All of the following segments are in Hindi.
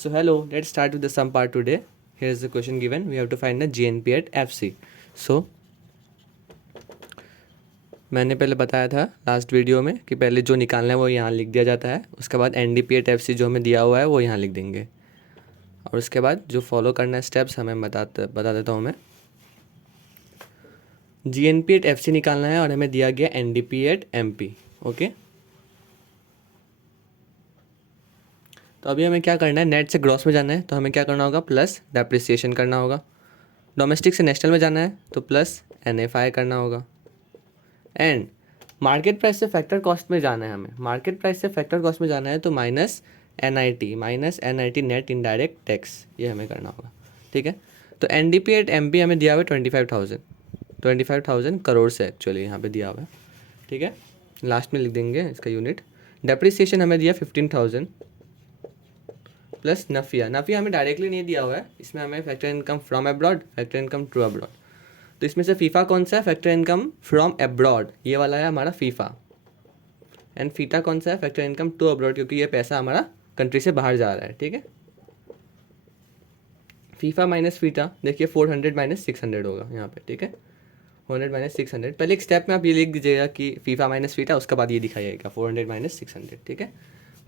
So hello, let's start with the sum part today. Here is the question given. We have to find the GNP at FC. So मैंने पहले बताया था लास्ट वीडियो में कि पहले जो निकालना है वो यहाँ लिख दिया जाता है, उसके बाद NDP एट FC जो हमें दिया हुआ है वो यहाँ लिख देंगे, और उसके बाद जो फॉलो करना है स्टेप्स हमें बता देता हूँ मैं। GNP एट FC निकालना है और हमें दिया गया NDP एट MP। ओके, तो अभी हमें क्या करना है, नेट से ग्रॉस में जाना है तो हमें क्या करना होगा, प्लस डेप्रिसिएशन करना होगा। डोमेस्टिक से नेशनल में जाना है तो प्लस NFI करना होगा। एंड मार्केट प्राइस से फैक्टर कॉस्ट में जाना है, हमें मार्केट प्राइस से फैक्टर कॉस्ट में जाना है तो minus NIT net indirect tax, ये हमें करना होगा। ठीक है, तो NDP एट MP हमें दिया हुआ है 25,000 करोड़ से एक्चुअली यहाँ पे दिया हुआ है। ठीक है, लास्ट में लिख देंगे इसका यूनिट। डेप्रिसिएशन हमें दिया 15,000 प्लस नफिया हमें डायरेक्टली नहीं दिया हुआ है, इसमें हमें factor income from abroad, factor income to abroad. तो इसमें से फीफा कौन सा है, फैक्टर इनकम फ्रॉम अब्रॉड, ये वाला है हमारा फीफा। एंड फीटा कौन सा है, फैक्टर इनकम टू अब्रॉड, क्योंकि ये पैसा हमारा कंट्री से बाहर जा रहा है। ठीक है, फीफा माइनस फीटा देखिए 400 माइनस 600 होगा यहाँ पे। ठीक है, 400 माइनस 600, पहले एक स्टेप में आप ये लिख दीजिएगा कि फीफा माइनस फीटा, उसके बाद ये दिखाइएगा 400 माइनस 600। ठीक है,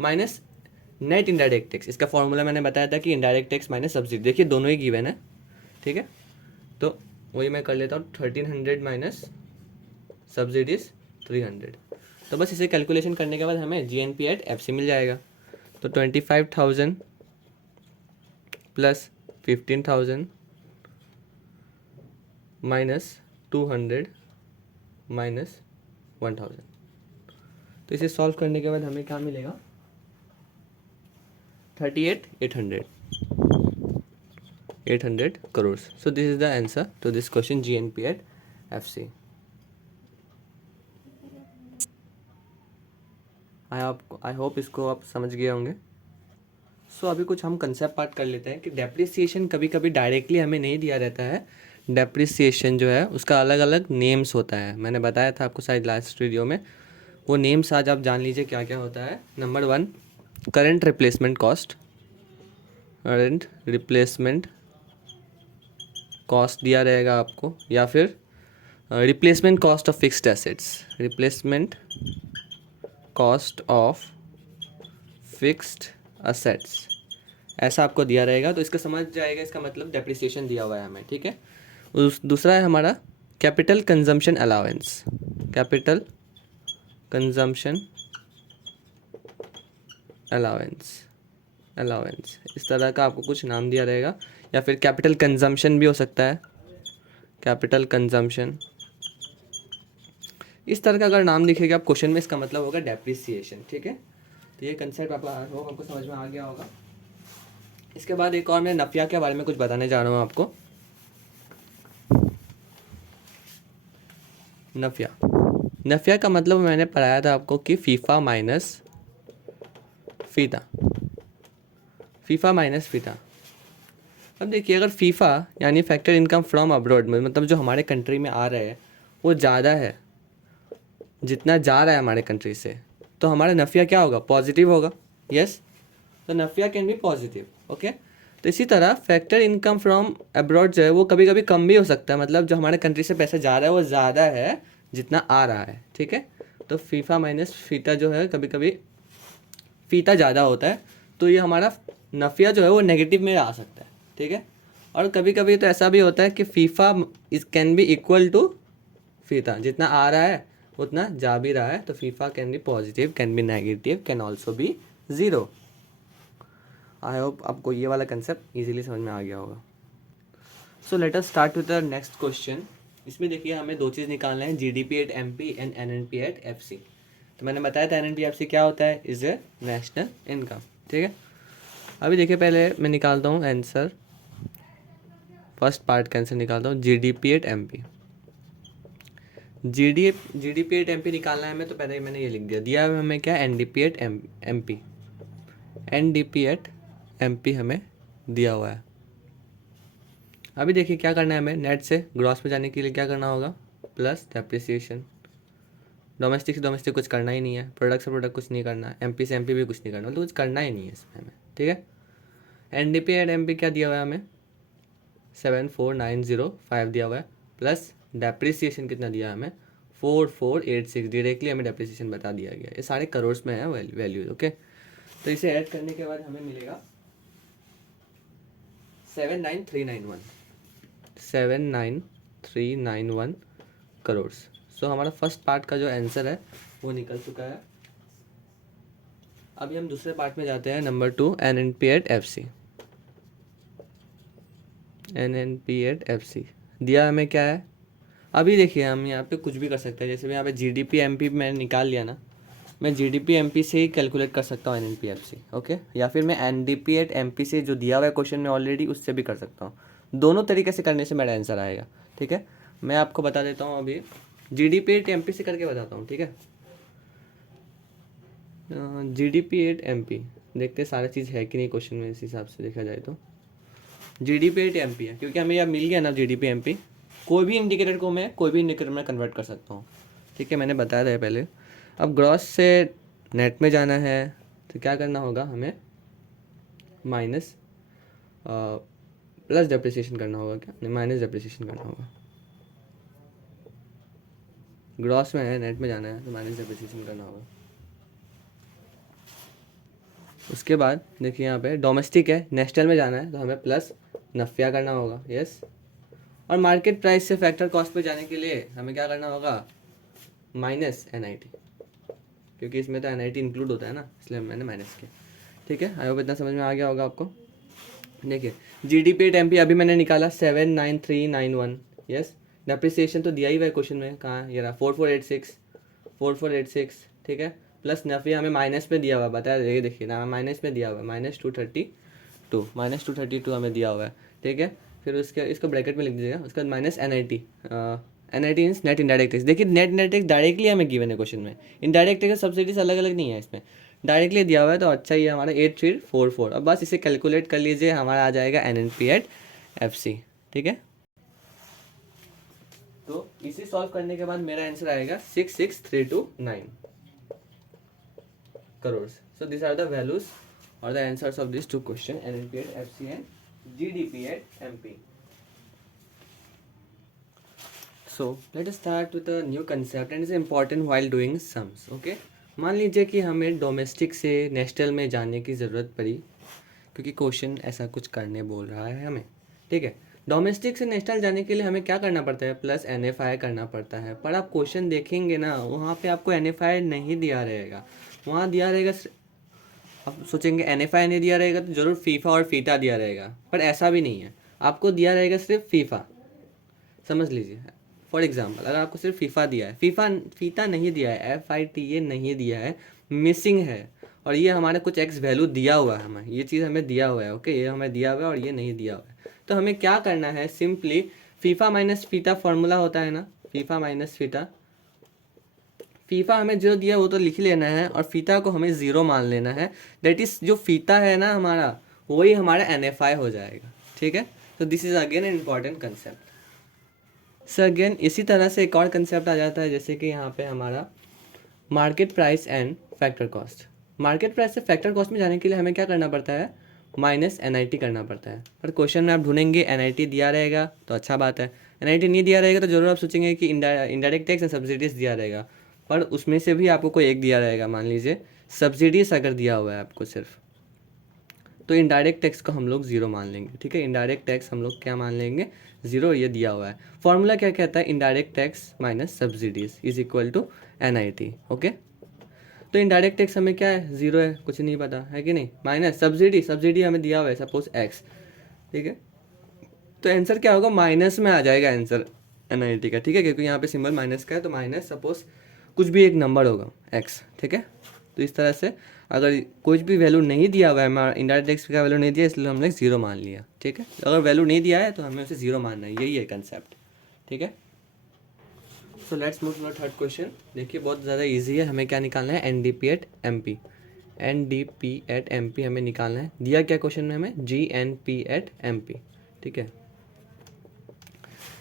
माइनस नेट इनडायरेक्ट टैक्स, इसका फॉर्मूला मैंने बताया था कि इनडायरेक्ट टैक्स माइनस सब्सिडी, देखिए दोनों ही गिवन है। ठीक है, तो वही मैं कर लेता हूँ 1300 माइनस सब्सिडीज 300। तो बस इसे कैलकुलेशन करने के बाद हमें GNP एट FC मिल जाएगा। तो 25,000 प्लस 15,000 माइनस 200 माइनस 1000। तो इसे सॉल्व करने के बाद हमें क्या मिलेगा, 38,800 crores. So this is the answer to this question, GNP at FC. I hope इसको आप समझ गए होंगे। सो अभी कुछ हम कंसेप्ट पार्ट कर लेते हैं कि डेप्रिसिएशन कभी कभी डायरेक्टली हमें नहीं दिया रहता है। डेप्रिसिएशन जो है उसका अलग अलग नेम्स होता है, मैंने बताया था आपको शायद लास्ट वीडियो में। वो नेम्स आज आप जान लीजिए क्या क्या होता है। Number 1, current replacement cost, current replacement cost दिया रहेगा आपको, या फिर replacement cost of fixed assets, replacement cost of fixed assets, ऐसा आपको दिया रहेगा। तो इसका समझ जाएगा, इसका मतलब डेप्रिसिएशन दिया हुआ है हमें। ठीक है, दूसरा है हमारा capital consumption allowance, capital consumption allowance इस तरह का आपको कुछ नाम दिया रहेगा, या फिर कैपिटल कंजम्पशन भी हो सकता है, कैपिटल कंजम्पशन, इस तरह का अगर नाम दिखेगा आप क्वेश्चन में, इसका मतलब होगा डेप्रिसिएशन। ठीक है, तो ये कंसेप्ट आपको समझ में आ गया होगा। इसके बाद एक और मैं नफिया के बारे में कुछ बताने जा रहा हूँ आपको। नफिया का मतलब मैंने पढ़ाया था आपको कि फीफा माइनस फीता। अब देखिए, अगर फीफा यानी फैक्टर इनकम फ्रॉम अब्रॉड में, मतलब जो हमारे कंट्री में आ रहा है वो ज़्यादा है जितना जा रहा है हमारे कंट्री से, तो हमारा नफिया क्या होगा, पॉजिटिव होगा। यस, तो Nafiya can be positive. Okay, तो इसी तरह फैक्टर इनकम फ्रॉम अब्रॉड जो है वो कभी कभी कम भी हो सकता है, मतलब जो हमारे कंट्री से पैसा जा रहा है वो ज़्यादा है जितना आ रहा है। ठीक है, तो फीफा माइनस फीता जो है, कभी कभी फीता ज़्यादा होता है तो ये हमारा नफिया जो है वो नेगेटिव में आ सकता है। ठीक है, और कभी कभी तो ऐसा भी होता है कि फीफा is can be equal to फीता, जितना आ रहा है उतना जा भी रहा है, तो FIFA can be positive, can be negative, can also be zero. I hope आपको ये वाला कंसेप्ट इजीली समझ में आ गया होगा। So let us start with the next question. इसमें देखिए हमें दो चीज़ निकालना है, GDP at MP and NNP at FC। तो मैंने बताया था NNP FC क्या होता है, इज़ ए नेशनल इनकम। ठीक है, अभी देखिए पहले मैं निकालता हूँ आंसर, फर्स्ट पार्ट का आंसर निकालता हूँ, GDP at MP। GDP at MP निकालना है हमें, तो पहले मैंने ये लिख दिया है हमें क्या, NDP at MP, NDP at MP हमें दिया हुआ है। अभी देखिए क्या करना है हमें, नेट से ग्रॉस में जाने के लिए क्या करना होगा, प्लस डेप्रिसिएशन। डोमेस्टिक से डोमेस्टिक कुछ करना ही नहीं है, प्रोडक्ट से प्रोडक्ट कुछ नहीं करना है, MP से MP भी कुछ नहीं करना, तो कुछ करना ही नहीं है इसमें हमें। ठीक है, NDP@MP क्या दिया हुआ है हमें, 74905 दिया हुआ है, प्लस डेप्रिसिएशन कितना दिया है हमें, 4486। डायरेक्टली हमें डेप्रिसिएशन बता दिया गया, ये सारे करोड़ में है वैल्यू। ओके, तो इसे ऐड करने के बाद हमें मिलेगा 79391 करोड़। सो हमारा फर्स्ट पार्ट का जो आंसर है वो निकल चुका है। अभी हम दूसरे पार्ट में जाते हैं, नंबर 2, NNP@FC। NNP@FC दिया हमें क्या है, अभी देखिए हम यहाँ पे कुछ भी कर सकते हैं। जैसे मैं यहाँ पे GDP/MP मैंने निकाल लिया ना, मैं GDP/MP से ही कैलकुलेट कर सकता हूँ NNP/FC। ओके, या फिर मैं NDP/MP से जो दिया हुआ है क्वेश्चन में ऑलरेडी, उससे भी कर सकता हूँ। दोनों तरीके से करने से मेरा आंसर आएगा। ठीक है, मैं आपको बता देता हूँ अभी, GDP/MP से करके बताता हूँ। ठीक है, GDP/MP देखते सारा चीज़ है कि नहीं क्वेश्चन में, इस हिसाब से देखा जाए तो GDP/MP है, क्योंकि हमें यह मिल गया ना GDP/MP। कोई भी इंडिकेटर को मैं कोई भी इंडिकेटर में कन्वर्ट कर सकता हूँ। ठीक है, मैंने बताया था पहले। अब ग्रॉस से नेट में जाना है तो क्या करना होगा हमें, माइनस प्लस डेप्रिसिएशन करना होगा, क्या नहीं, माइनस डेप्रिसिएशन करना होगा। ग्रॉस में है, नेट में जाना है तो माइनस डेप्रिसिएशन करना होगा। उसके बाद देखिए यहाँ पे डोमेस्टिक है, नेशनल में जाना है तो हमें प्लस नफ्या करना होगा। यस, और मार्केट प्राइस से फैक्टर कॉस्ट पे जाने के लिए हमें क्या करना होगा, माइनस NIT, क्योंकि इसमें तो NIT इंक्लूड होता है ना, इसलिए मैंने माइनस किया। ठीक है, आई होप इतना समझ में आ गया होगा आपको। देखिए GDP/MP अभी मैंने निकाला 79391। यस, डेप्रिसिएशन तो दिया ही हुआ है क्वेश्चन में, कहाँ ये रहा, 4486। ठीक है, प्लस नफिया हमें माइनस में दिया हुआ है, बताया, ये देखिए ना, माइनस में दिया हुआ है, -232 हमें दिया हुआ है। ठीक है, फिर उसके इसको ब्रैकेट में लिख दीजिएगा। उसके बाद minus NIT, NIT means net indirect tax. देखिए नेट टैक्स डायरेक्टली हमें गिवन है क्वेश्चन में, इनडायरेक्ट टैक्स सब्सिडीज अलग अलग नहीं है, इसमें डायरेक्टली दिया हुआ है, तो अच्छा ही है हमारा 8344। अब बस इसे कैलकुलेट कर लीजिए, हमारा आ जाएगा NNP/FC। ठीक है, तो इसे सॉल्व करने के बाद मेरा आंसर आएगा 66329 crore. So this are the values और the answers of this two question, NNP/FC एंड GDP/MP. So let us start with a new concept and it's important while doing sums. Okay, मान लीजिए कि हमें डोमेस्टिक से नेशनल में जाने की ज़रूरत पड़ी, क्योंकि क्वेश्चन ऐसा कुछ करने बोल रहा है हमें। ठीक है, डोमेस्टिक से नेशनल जाने के लिए हमें क्या करना पड़ता है, प्लस NFI करना पड़ता है। पर आप क्वेश्चन देखेंगे ना, वहाँ पे आपको NFI नहीं दिया रहेगा, वहाँ दिया रहेगा, आप सोचेंगे NFI नहीं दिया रहेगा तो ज़रूर फीफा और फीटा दिया रहेगा, पर ऐसा भी नहीं है, आपको दिया रहेगा सिर्फ फीफा। समझ लीजिए, फॉर एग्जाम्पल अगर आपको सिर्फ फीफा दिया है, फीता नहीं दिया है, FITA नहीं दिया है, मिसिंग है, और ये हमारे कुछ एक्स वैल्यू दिया हुआ है, हमें ये चीज़ हमें दिया हुआ है। ओके, ये हमें दिया हुआ है और ये नहीं दिया हुआ है, तो हमें क्या करना है, simply FIFA minus FITA formula होता है ना, फीफा माइनस फीटा, फीफा हमें जो दिया वो तो लिख लेना है, और फीता को हमें ज़ीरो मान लेना है। दैट इज़ जो फीता है ना हमारा, वही हमारा NFI हो जाएगा। ठीक है, तो this is again an important concept. Sir again इसी तरह से एक और कंसेप्ट आ जाता है, जैसे कि यहाँ पे हमारा market price and factor cost. Market price से फैक्टर कॉस्ट में जाने के लिए हमें क्या करना पड़ता है, माइनस NIT करना पड़ता है। पर क्वेश्चन में आप ढूंढेंगे NIT दिया रहेगा तो अच्छा बात है, NIT नहीं दिया रहेगा तो ज़रूर आप सोचेंगे कि इंडायरेक्ट टैक्स एंड सब्सिडीज दिया रहेगा, पर उसमें से भी आपको कोई एक दिया रहेगा। मान लीजिए सब्सिडीज अगर दिया हुआ है आपको सिर्फ, तो इनडायरेक्ट टैक्स को हम लोग ज़ीरो मान लेंगे। ठीक है, इनडायरेक्ट टैक्स हम लोग क्या मान लेंगे, ज़ीरो, ये दिया हुआ है। फॉर्मूला क्या कहता है, indirect tax minus subsidies is equal to NIT। Okay, तो इनडायरेक्ट टैक्स हमें क्या है, ज़ीरो है, कुछ नहीं पता है कि नहीं, माइनस सब्सिडी हमें दिया हुआ है सपोज X। ठीक है, तो आंसर क्या होगा, माइनस में आ जाएगा आंसर NIT का। ठीक है, क्योंकि यहाँ पे सिंबल माइनस का है, तो माइनस सपोज कुछ भी एक नंबर होगा X। ठीक है, तो इस तरह से अगर कुछ भी वैल्यू नहीं दिया हुआ है, इंडायरेक्ट टैक्स का वैल्यू नहीं दिया, इसलिए हमने ज़ीरो मान लिया। ठीक है, अगर वैल्यू नहीं दिया है तो हमें उसे ज़ीरो मानना है, यही है कंसेप्ट। ठीक है, so let's move to the third question. देखिए बहुत ज़्यादा इजी है, हमें क्या निकालना है, NDP@MP। NDP@MP हमें निकालना है। दिया क्या क्वेश्चन में हमें, GNP@MP। ठीक है,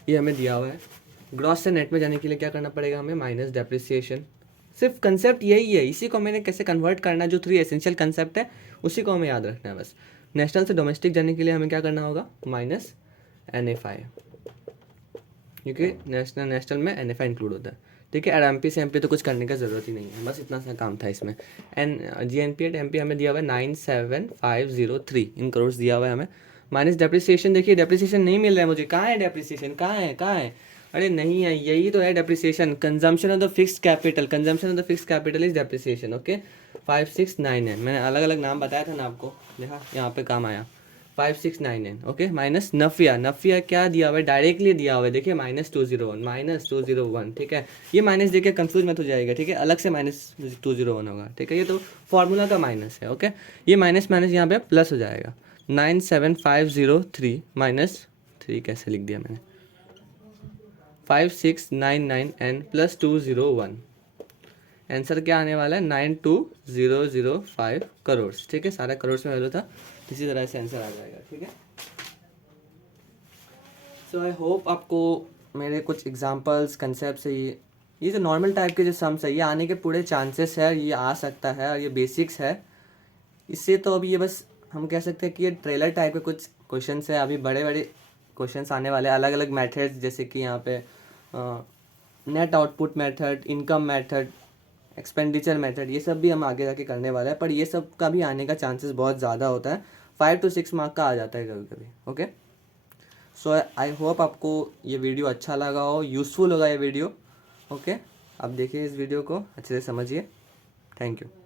ये हमें दिया हुआ है। ग्रॉस से नेट में जाने के लिए क्या करना पड़ेगा हमें, माइनस डेप्रिसिएशन। सिर्फ कंसेप्ट यही है, इसी को मैंने कैसे कन्वर्ट करना, जो 3 एसेंशियल कंसेप्ट है उसी को हमें याद रखना है बस। नेशनल से डोमेस्टिक जाने के लिए हमें क्या करना होगा, माइनस NFI, क्योंकि नेशनल में NFI इंक्लूड होता है, ठीक है। और MP से MP तो कुछ करने का ज़रूरत ही नहीं है, बस इतना सा काम था इसमें। एंड GNP एट MP हमें दिया हुआ है 97503 इन करोड़ दिया हुआ है हमें, माइनस डेप्रिसिएशन। देखिए डेप्रिसिएशन नहीं मिल रहा है मुझे, कहाँ है डेप्रिसिएशन, कहाँ है, अरे नहीं है, यही तो है depreciation, consumption of the fixed capital, consumption of the fixed capital is depreciation, okay. 5699, मैंने अलग अलग नाम बताया था ना आपको, देखा यहाँ पे काम आया, 5699, ओके। माइनस नफिया क्या दिया हुआ है, डायरेक्टली दिया हुआ है, देखिए -201, ठीक है। ये माइनस देखिए कंफ्यूज मत हो जाएगा, ठीक है, अलग से -201 होगा, ठीक है, ये तो फॉर्मूला का माइनस है, ओके। ये माइनस यहाँ पे प्लस हो जाएगा, 97503 -3 कैसे लिख दिया मैंने, 5699 n प्लस 201, आंसर क्या आने वाला है 92005 करोड़, ठीक है। सारा करोड़ में वैल्यू था, इसी तरह से आंसर आ जाएगा, ठीक है। सो आई होप आपको मेरे कुछ एग्जांपल्स कंसेप्ट से ये जो नॉर्मल टाइप के जो सम्स है ये आने के पूरे चांसेस है, ये आ सकता है, और ये बेसिक्स है। इससे तो अभी ये बस हम कह सकते हैं कि ये ट्रेलर टाइप के कुछ क्वेश्चंस है, अभी बड़े बड़े क्वेश्चंस आने वाले हैं, अलग अलग मेथड्स, जैसे कि यहाँ पे net output method, income method, expenditure method, ये सब भी हम आगे जाके करने वाले हैं, पर ये सब का भी आने का चांसेस बहुत ज़्यादा होता है, 5 to 6 मार्क का आ जाता है कभी कभी, ओके। सो आई होप आपको ये वीडियो अच्छा लगा हो, यूज़फुल होगा ये वीडियो, ओके। आप देखिए इस वीडियो को अच्छे से समझिए, थैंक यू।